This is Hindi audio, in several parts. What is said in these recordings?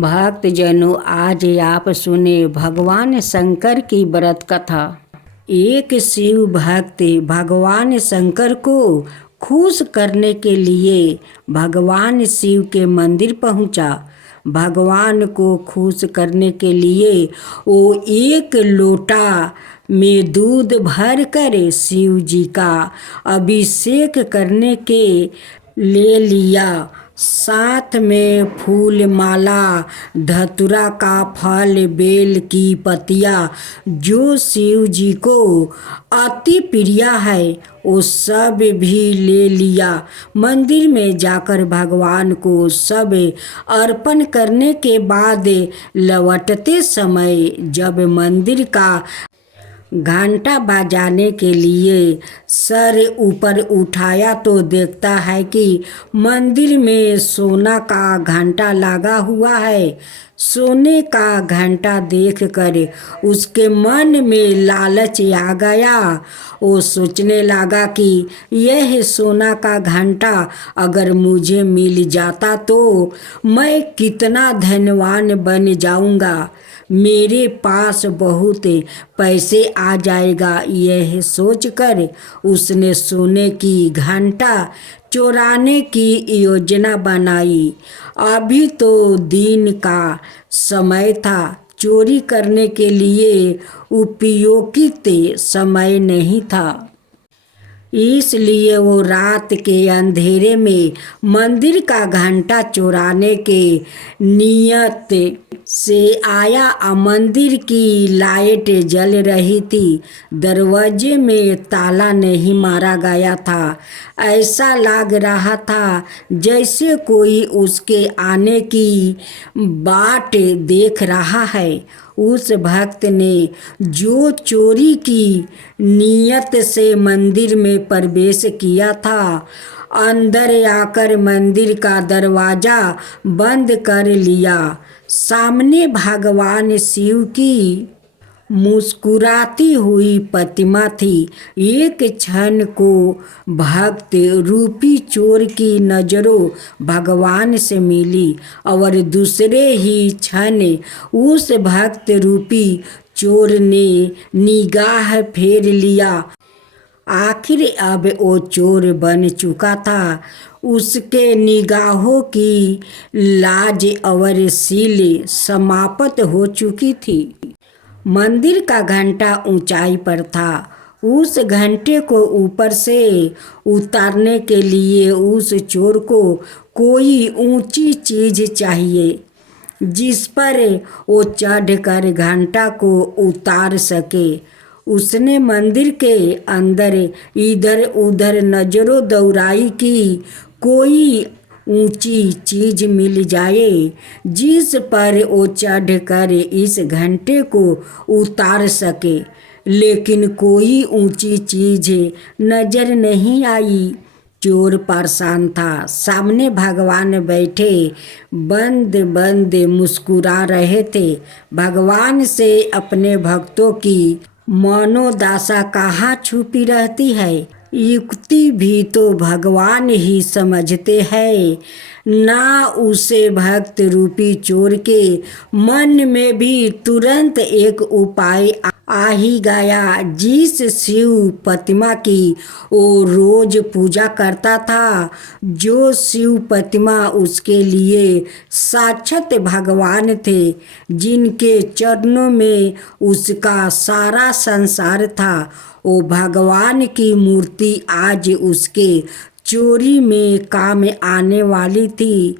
भक्तजनों, आज आप सुने भगवान शंकर की व्रत कथा। एक शिव भक्त भगवान शंकर को खुश करने के लिए भगवान शिव के मंदिर पहुंचा। भगवान को खुश करने के लिए वो एक लोटा में दूध भर कर शिव जी का अभिषेक करने के ले लिया। साथ में फूल माला, धतूरा का फल, बेल की पत्तियाँ जो शिव जी को अति प्रिय है वो सब भी ले लिया। मंदिर में जाकर भगवान को सब अर्पण करने के बाद लौटते समय जब मंदिर का घंटा बजाने के लिए सर ऊपर उठाया तो देखता है कि मंदिर में सोना का घंटा लगा हुआ है। सोने का घंटा देखकर उसके मन में लालच आ गया। वो सोचने लगा कि यह सोना का घंटा अगर मुझे मिल जाता तो मैं कितना धनवान बन जाऊंगा, मेरे पास बहुत पैसे आ जाएगा। यह सोचकर उसने सोने की घंटा चुराने की योजना बनाई। अभी तो दिन का समय था, चोरी करने के लिए उपयोगित समय नहीं था। इसलिए वो रात के अंधेरे में मंदिर का घंटा चुराने के नियत से आया। मंदिर की लाइट जल रही थी, दरवाजे में ताला नहीं मारा गया था। ऐसा लग रहा था जैसे कोई उसके आने की बाट देख रहा है। उस भक्त ने जो चोरी की नियत से मंदिर में प्रवेश किया था, अंदर आकर मंदिर का दरवाजा बंद कर लिया। सामने भगवान शिव की मुस्कुराती हुई प्रतिमा थी। एक क्षण को भक्त रूपी चोर की नजरों भगवान से मिली और दूसरे ही क्षण उस भक्त रूपी चोर ने निगाह फेर लिया। आखिर अब वो चोर बन चुका था। उसके निगाहों की लाज और सील समाप्त हो चुकी थी। मंदिर का घंटा ऊंचाई पर था। उस घंटे को ऊपर से उतारने के लिए उस चोर को कोई ऊंची चीज चाहिए जिस पर वो चढ़कर घंटा को उतार सके। उसने मंदिर के अंदर इधर उधर नजरों दौड़ाई कि कोई ऊंची चीज मिल जाए जिस पर वो चढ़कर इस घंटे को उतार सके, लेकिन कोई ऊंची चीज नजर नहीं आई। चोर परेशान था। सामने भगवान बैठे बंद बंद मुस्कुरा रहे थे। भगवान से अपने भक्तों की मनोदशा कहाँ छुपी रहती है, युक्ति भी तो भगवान ही समझते हैं ना। उसे भक्त रूपी चोर के मन में भी तुरंत एक उपाय आ ही गया। जिस शिव प्रतिमा की वो रोज पूजा करता था, जो शिव प्रतिमा उसके लिए साक्षात भगवान थे, जिनके चरणों में उसका सारा संसार था, वो भगवान की मूर्ति आज उसके चोरी में काम आने वाली थी।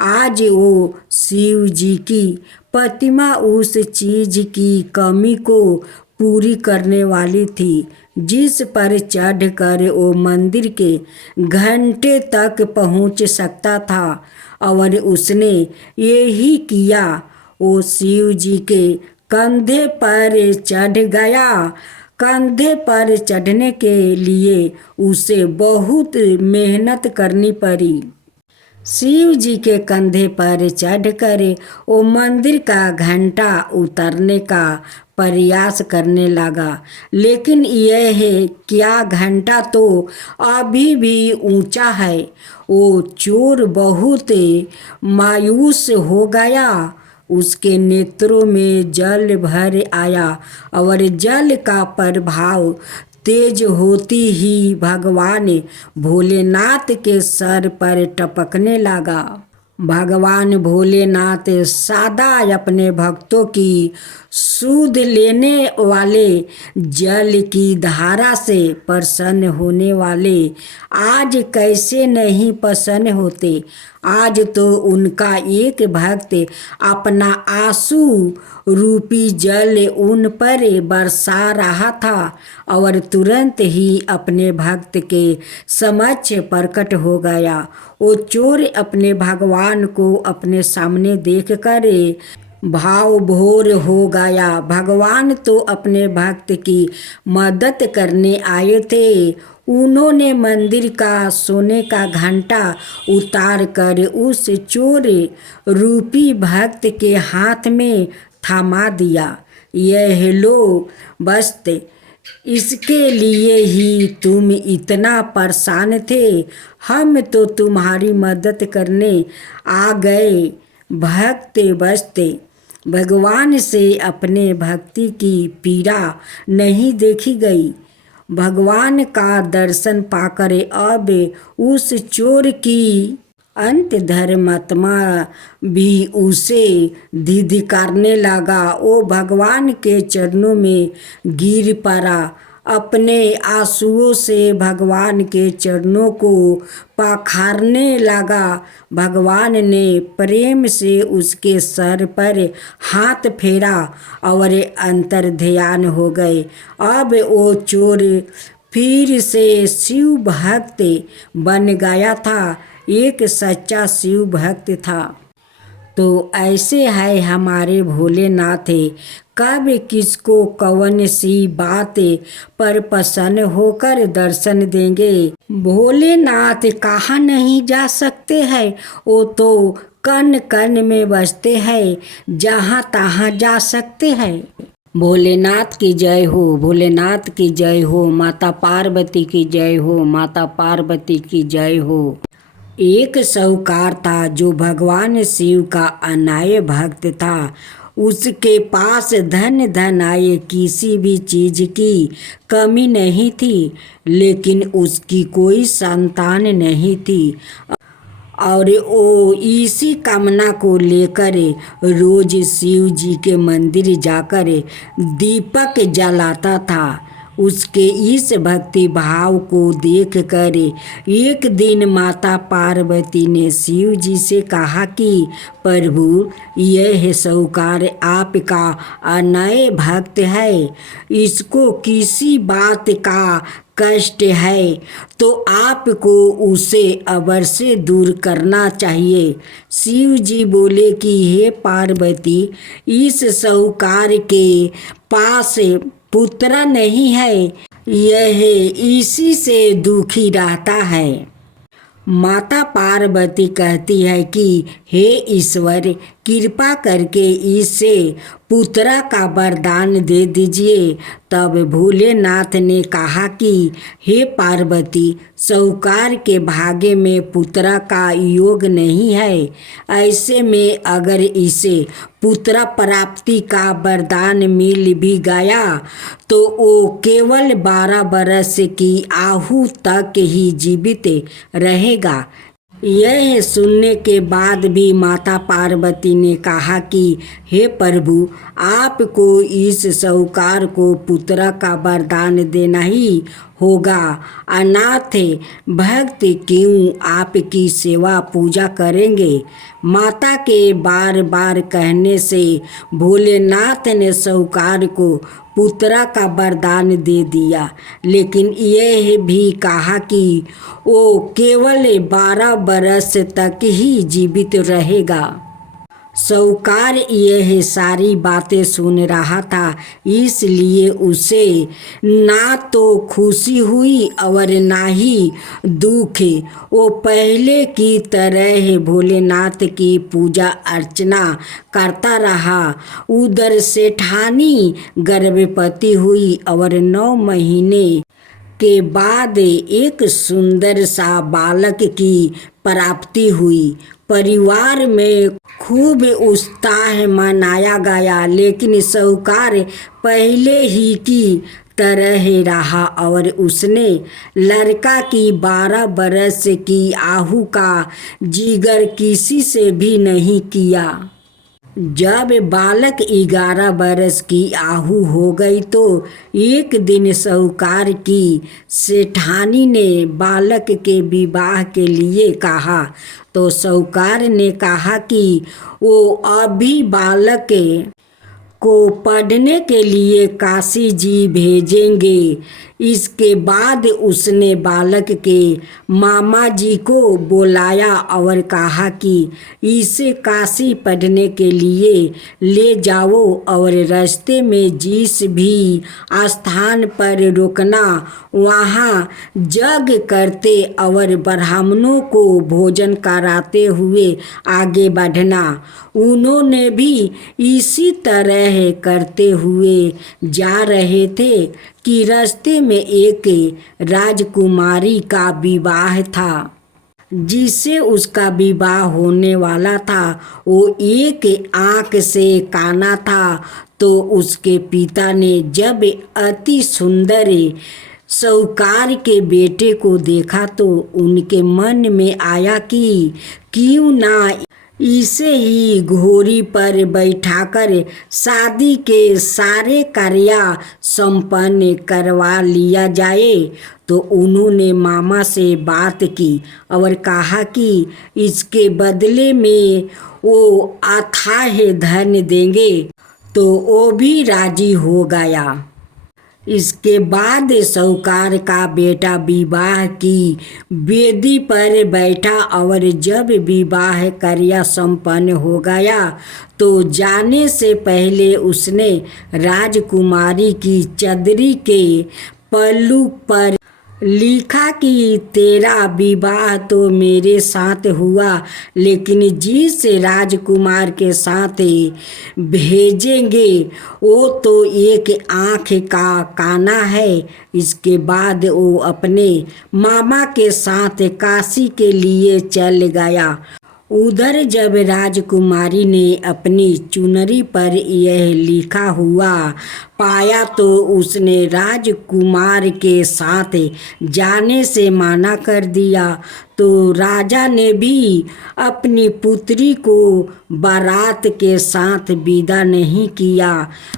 आज वो शिव जी की प्रतिमा उस चीज की कमी को पूरी करने वाली थी जिस पर चढ़कर वो मंदिर के घंटे तक पहुंच सकता था। और उसने यही किया। वो शिव जी के कंधे पर चढ़ गया। कंधे पर चढ़ने के लिए उसे बहुत मेहनत करनी पड़ी। शिव जी के कंधे पर चढ़कर वो मंदिर का घंटा उतारने का प्रयास करने लगा, लेकिन यह क्या घंटा तो अभी भी ऊंचा है। वो चोर बहुत मायूस हो गया। उसके नेत्रों में जल भर आया और जल का प्रभाव तेज होती ही भगवान भोलेनाथ के सर पर टपकने लगा। भगवान भोलेनाथ सदा अपने भक्तों की सूध लेने वाले, जल की धारा से प्रसन्न होने वाले आज कैसे नहीं प्रसन्न होते। आज तो उनका एक भक्त अपना आंसू रूपी जल उन पर बरसा रहा था और तुरंत ही अपने भक्त के समक्ष प्रकट हो गया। वो चोर अपने भगवान को अपने सामने देखकर भाव भोर हो गया। भगवान तो अपने भक्त की मदद करने आए थे। उन्होंने मंदिर का सोने का घंटा उतार कर उस चोर रूपी भक्त के हाथ में थमा दिया। यह लो बस्ते, इसके लिए ही तुम इतना परेशान थे। हम तो तुम्हारी मदद करने आ गए। भक्त बस्ते भगवान से अपने भक्ति की पीड़ा नहीं देखी गई। भगवान का दर्शन पाकर अब उस चोर की अंत धर्मात्मा भी उसे धिक्कारने लगा। वो भगवान के चरणों में गिर पड़ा। अपने आंसुओं से भगवान के चरणों को पखारने लगा। भगवान ने प्रेम से उसके सर पर हाथ फेरा और अंतर ध्यान हो गए। अब वो चोर फिर से शिव भक्त बन गया था, एक सच्चा शिव भक्त था। तो ऐसे है हमारे भोलेनाथ, कब किसको कौन सी बात पर प्रसन्न होकर दर्शन देंगे। भोलेनाथ कहाँ नहीं जा सकते हैं, वो तो कण कण में बसते हैं, जहाँ तहाँ जा सकते हैं। भोलेनाथ की जय हो, भोलेनाथ की जय हो, माता पार्वती की जय हो, माता पार्वती की जय हो। एक साहूकार था जो भगवान शिव का अनाय भक्त था। उसके पास धन धन आए, किसी भी चीज की कमी नहीं थी, लेकिन उसकी कोई संतान नहीं थी और वो इसी कामना को लेकर रोज शिव जी के मंदिर जाकर दीपक जलाता था। उसके इस भक्ति भाव को देखकर एक दिन माता पार्वती ने शिव जी से कहा कि प्रभु, यह साहूकार आपका अनय भक्त है, इसको किसी बात का कष्ट है तो आपको उसे अवश्य दूर करना चाहिए। शिव जी बोले कि हे पार्वती, इस साहूकार के पास पुत्र नहीं है, यह इसी से दुखी रहता है। माता पार्वती कहती है कि हे ईश्वर, कृपा करके इसे पुत्र का वरदान दे दीजिए। तब भोलेनाथ ने कहा कि हे पार्वती, साहूकार के भाग्य में पुत्र का योग नहीं है। ऐसे में अगर इसे पुत्र प्राप्ति का वरदान मिल भी गया तो वो केवल 12 बरस की आयु तक ही जीवित रहेगा। यह सुनने के बाद भी माता पार्वती ने कहा कि हे प्रभु, आपको इस साहूकार को पुत्र का वरदान देना ही होगा। अनाथ भक्त क्यों आपकी सेवा पूजा करेंगे। माता के बार बार कहने से भोलेनाथ ने साहूकार को पुत्र का वरदान दे दिया, लेकिन यह भी कहा कि वो केवल 12 बरस तक ही जीवित रहेगा। साहूकार यह सारी बातें सुन रहा था, इसलिए उसे ना तो खुशी हुई और ना ही दुख। वो पहले की तरह भोलेनाथ की पूजा अर्चना करता रहा। उधर सेठानी गर्भवती हुई और 9 महीने के बाद एक सुंदर सा बालक की प्राप्ति हुई। परिवार में खूब उत्साह मनाया गया, लेकिन साहूकार पहले ही की तरह रहा और उसने लड़का की 12 बरस की आहू का जिक्र किसी से भी नहीं किया। जब बालक 11 बरस की आहू हो गई तो एक दिन साहूकार की सेठानी ने बालक के विवाह के लिए कहा। तो साहूकार ने कहा कि वो अभी बालक को पढ़ने के लिए काशी जी भेजेंगे। इसके बाद उसने बालक के मामा जी को बुलाया और कहा कि इसे काशी पढ़ने के लिए ले जाओ और रास्ते में जिस भी स्थान पर रुकना वहाँ यज्ञ करते और ब्राह्मणों को भोजन कराते हुए आगे बढ़ना। उन्होंने भी इसी तरह करते हुए जा रहे थे कि रास्ते में एक राजकुमारी का विवाह था। जिससे उसका विवाह होने वाला था वो एक आँख से काना था। तो उसके पिता ने जब अति सुंदर साहूकार के बेटे को देखा तो उनके मन में आया कि क्यों ना इसे ही घोड़ी पर बैठाकर शादी के सारे कार्य संपन्न करवा लिया जाए। तो उन्होंने मामा से बात की और कहा कि इसके बदले में वो अथाह धन देंगे। तो वो भी राजी हो गया। इसके बाद साहूकार का बेटा विवाह की वेदी पर बैठा और जब विवाह कार्य संपन्न हो गया तो जाने से पहले उसने राजकुमारी की चदरी के पल्लू पर लिखा कि तेरा विवाह तो मेरे साथ हुआ, लेकिन जिस राजकुमार के साथ भेजेंगे वो तो एक आँख का काना है। इसके बाद वो अपने मामा के साथ काशी के लिए चल गया। उधर जब राजकुमारी ने अपनी चुनरी पर यह लिखा हुआ पाया तो उसने राजकुमार के साथ जाने से मना कर दिया। तो राजा ने भी अपनी पुत्री को बारात के साथ विदा नहीं किया।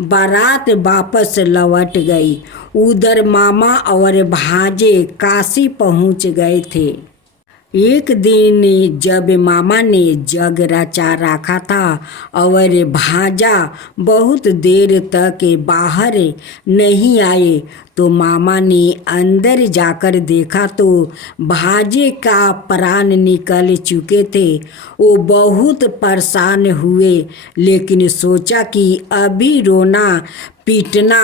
बारात वापस लौट गई। उधर मामा और भांजे काशी पहुंच गए थे। एक दिन जब मामा ने जग रचा रखा था और भांजा बहुत देर तक बाहर नहीं आए तो मामा ने अंदर जाकर देखा तो भांजे का प्राण निकल चुके थे। वो बहुत परेशान हुए, लेकिन सोचा कि अभी रोना पीटना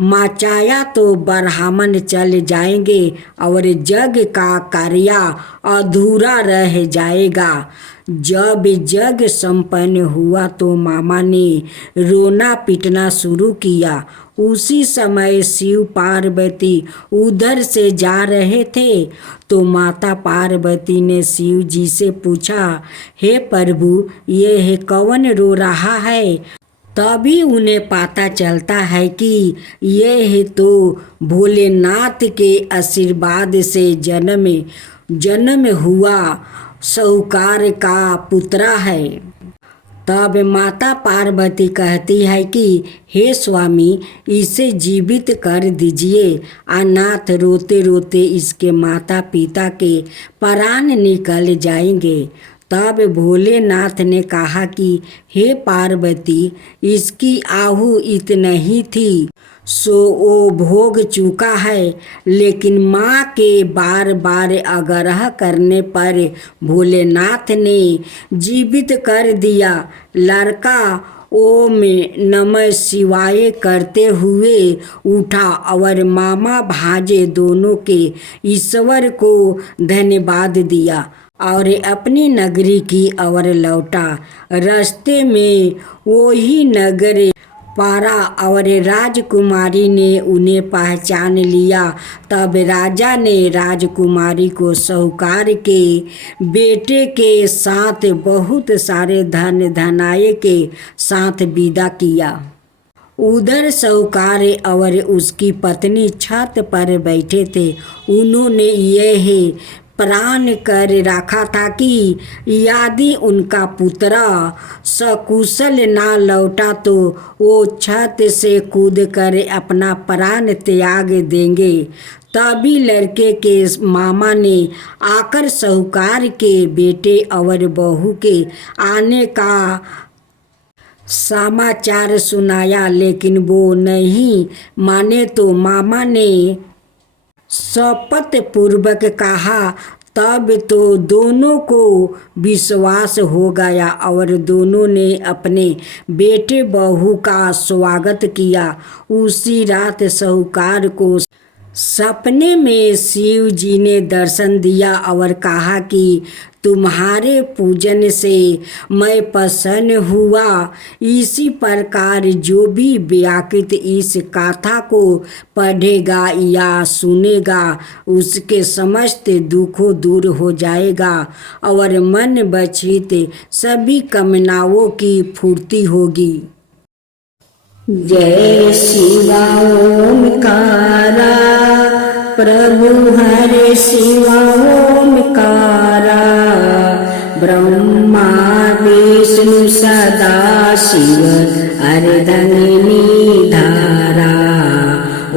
मचाया तो ब्राह्मण चल जाएंगे और यज्ञ का कार्य अधूरा रह जाएगा। जब यज्ञ संपन्न हुआ तो मामा ने रोना पीटना शुरू किया। उसी समय शिव पार्वती उधर से जा रहे थे तो माता पार्वती ने शिव जी से पूछा, हे प्रभु, यह कौन रो रहा है? तभी उन्हें पता चलता है कि यह तो भोलेनाथ के आशीर्वाद से जन्म हुआ साहूकार का पुत्र है। तब माता पार्वती कहती है कि हे स्वामी, इसे जीवित कर दीजिए। अनाथ रोते रोते इसके माता पिता के प्राण निकल जाएंगे। तब भोलेनाथ ने कहा कि हे पार्वती, इसकी आहू इतना ही थी सो वो भोग चुका है। लेकिन माँ के बार बार आग्रह करने पर भोलेनाथ ने जीवित कर दिया। लड़का ओम नमः शिवाय करते हुए उठा और मामा भांजे दोनों के ईश्वर को धन्यवाद दिया और अपनी नगरी की ओर लौटा। रास्ते में वही नगर पारा और राजकुमारी ने उन्हें पहचान लिया। तब राजा ने राजकुमारी को साहूकार के बेटे के साथ बहुत सारे धन धनाये के साथ विदा किया। उधर साहूकार और उसकी पत्नी छत पर बैठे थे। उन्होंने यह प्रण कर रखा था कि यदि उनका पुत्र सकुशल ना लौटा तो वो छत से कूद कर अपना प्राण त्याग देंगे। तभी लड़के के मामा ने आकर साहूकार के बेटे और बहू के आने का समाचार सुनाया, लेकिन वो नहीं माने तो मामा ने शपथ पूर्वक कहा। तब तो दोनों को विश्वास हो गया और दोनों ने अपने बेटे बहू का स्वागत किया। उसी रात साहूकार को सपने में शिव जी ने दर्शन दिया और कहा कि तुम्हारे पूजन से मैं प्रसन्न हुआ। इसी प्रकार जो भी व्याकृत इस कथा को पढ़ेगा या सुनेगा उसके समस्त दुखों दूर हो जाएगा और मन बचित सभी कामनाओं की पूर्ति होगी। जय शिवा ओमकारा प्रभु हरे शिवा ओमकारा ब्रह्मा विष्णु सदा शिव अर्धंगिनी धारा।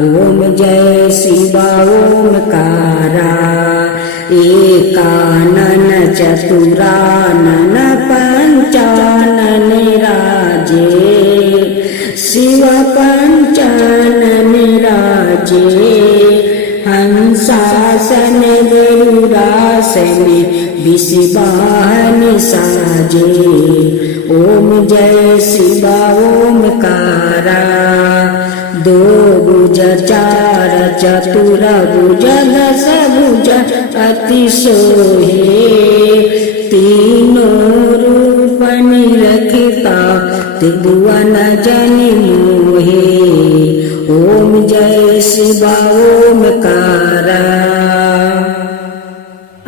ओम जय शिवा ओमकारा एकानन चतुरानन पंचानन राजे शिव पंचानन राजे हंसासन गरुड़ासन विषवाहन साजे। ओम जय शिवा ओमकारा दो भुज चार चतुर भुज दस भुज अति सोहे तीनों रूप निरखता त्रिभुवन जनि मोहे। ओम जय शिवा ओमकारा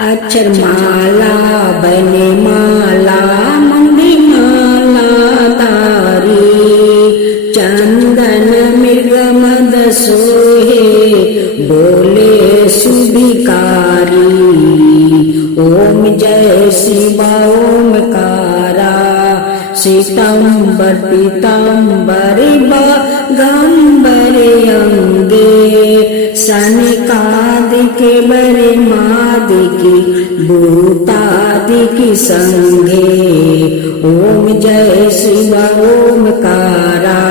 अक्षर माला बने माला मंदी माला तारी चंदन मृग मद सोहे बोले सुभिकारी। ओम जय शिवा ओमकारा श्वेतांबर पीतांबर बागंबर अंगे सनकादिक बरे मादिकी भूतादिकी संगे। ओम जय शिवा ओमकारा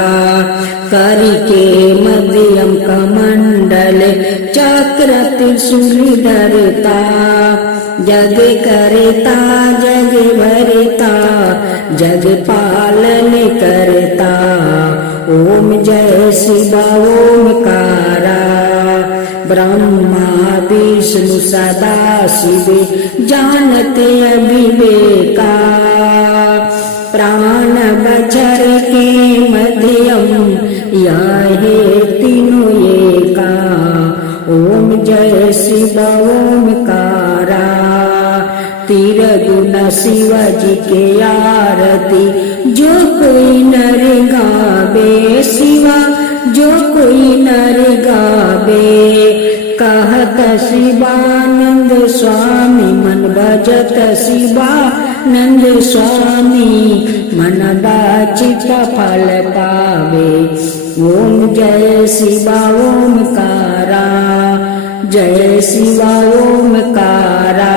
करके मध्यम कमंडल चक्र त्रिशूल धरता जग करता जग भरता जग पालन करता। ओम जय शिवा ओमकारा ब्रह्मा विष्णु सदा शिव जानते अविवेका प्राण बचर के मध्यम यह तीनों एका। ओम जय शिवा ओमकारा तिरगुण शिव जी के आरती जो कोई नर गावे शिवा जो कोई नर गावे। कहत शिवानंद स्वामी मन भजत शिवानंद स्वामी मन बाचित फल पावे। ओम जय शिवा ओमकारा जय शिवा ओमकारा।